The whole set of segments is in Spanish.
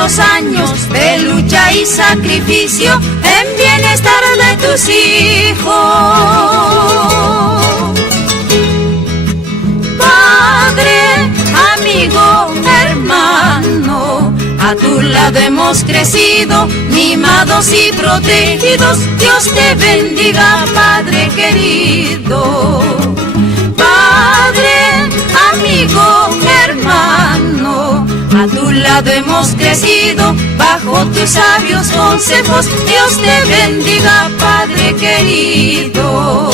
tantos años de lucha y sacrificio en bienestar de tus hijos. Padre, amigo, hermano, a tu lado hemos crecido, mimados y protegidos. Dios te bendiga, Padre querido. Padre, amigo, hermano, a tu lado hemos crecido, bajo tus sabios consejos. Dios te bendiga, Padre querido.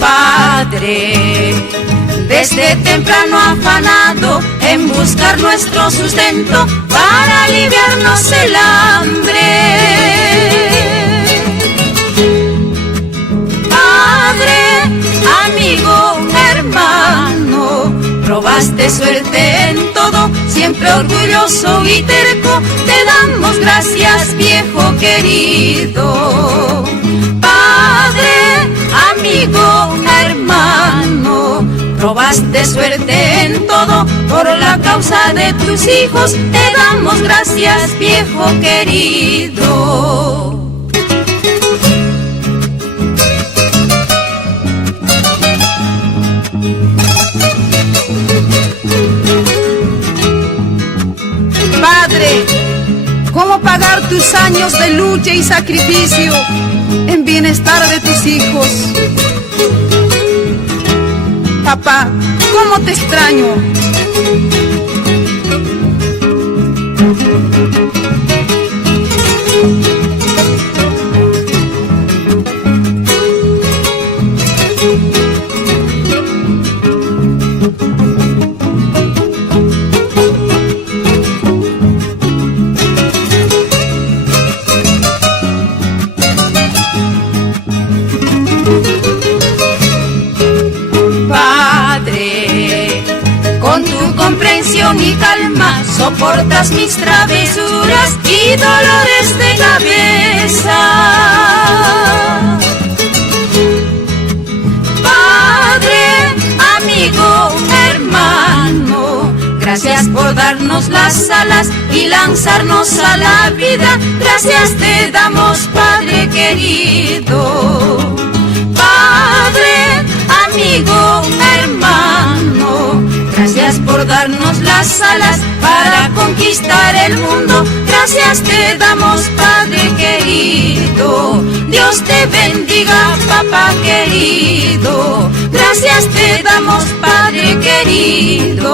Padre, desde temprano afanado en buscar nuestro sustento para aliviarnos el hambre. Padre, amigo, hermano, probaste suerte en todo, siempre orgulloso y terco, te damos gracias, viejo querido. Padre, amigo, hermano, probaste suerte en todo, por la causa de tus hijos, te damos gracias, viejo querido. Padre, ¿cómo pagar tus años de lucha y sacrificio en bienestar de tus hijos? Papá, ¿cómo te extraño? Comprensión y calma, soportas mis travesuras y dolores de cabeza. Padre, amigo, hermano, gracias por darnos las alas y lanzarnos a la vida. Gracias te damos, Padre querido. Padre, amigo, hermano, gracias por darnos las alas para conquistar el mundo. Gracias te damos, Padre querido. Dios te bendiga, papá querido. Gracias te damos, Padre querido.